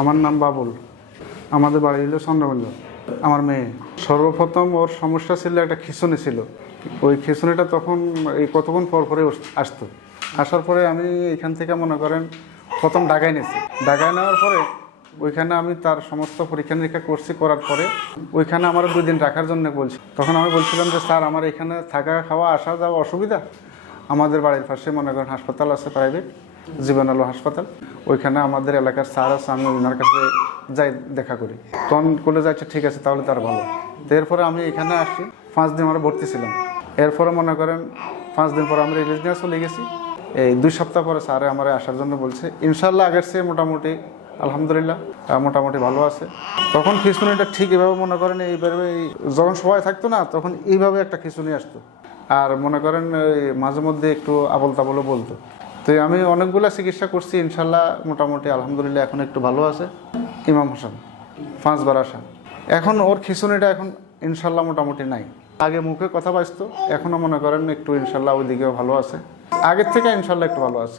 আমার নাম বাবুল। আমাদের বাড়ি হলো চন্দ্রগঞ্জ আমার মেয়ে। সর্বপ্রথম ওর সমস্যা ছিল একটা খিঁচুনি ছিল। ওই খিঁচুনিটা তখন এই কতক্ষণ পর পরে আসতো। আসার পরে আমি এখান থেকে মনে করেন প্রথম ঢাকায় নিয়েছি। ঢাকায় নেওয়ার পরে ওইখানে আমি তার সমস্ত পরীক্ষা নিরীক্ষা করছি, করার পরে ওইখানে আমার দুই দিন রাখার জন্য বলছি। তখন আমি বলছিলাম যে, স্যার, আমার এখানে থাকা, খাওয়া আসা যাওয়া অসুবিধা? আমাদের বাড়ির পাশে মনে করেন হাসপাতাল আছে প্রাইভেট জীবন আলো হাসপাতাল। ওইখানে আমাদের এলাকার স্যার আছে, আমি ওনার কাছে যাই দেখা করি। তখন করলে যাচ্ছে, ঠিক আছে, তাহলে তার ভালো। এরপরে আমি এখানে আসি, পাঁচ দিন আমরা ভর্তি ছিলাম। এরপরে মনে করেন, পাঁচ দিন পরে আমরা রিলিজ নিয়ে চলে গেছি। এই দুই সপ্তাহ পরে স্যারে আমার আসার জন্য বলছে ইনশাল্লাহ আগের চেয়ে মোটামুটি, আলহামদুলিল্লাহ মোটামুটি ভালো আছে। তখন খিচুনিটা ঠিক এভাবে মনে করেন, এইভাবে এই- যখন সবাই থাকতো না, তখন এইভাবে একটা খিচুনি আসতো। আর মনে করেন মাঝে মধ্যে একটু আবল তাবলও বলতো। তো আমি অনেকগুলো চিকিৎসা করছি, ইনশাল্লাহ মোটামুটি আলহামদুলিল্লাহ এখন একটু ভালো আছে। ইমাম হোসেন, পাঁচবার আসা। এখন ওর খিচুনিটা এখন ইনশাল্লাহ মোটামুটি নাই। আগে মুখে কথা বাঁচত এখনও মনে করেন একটু ইনশাল্লাহ ওইদিকেও ভালো আছে। আগের থেকে ইনশাল্লাহ একটু ভালো আছে।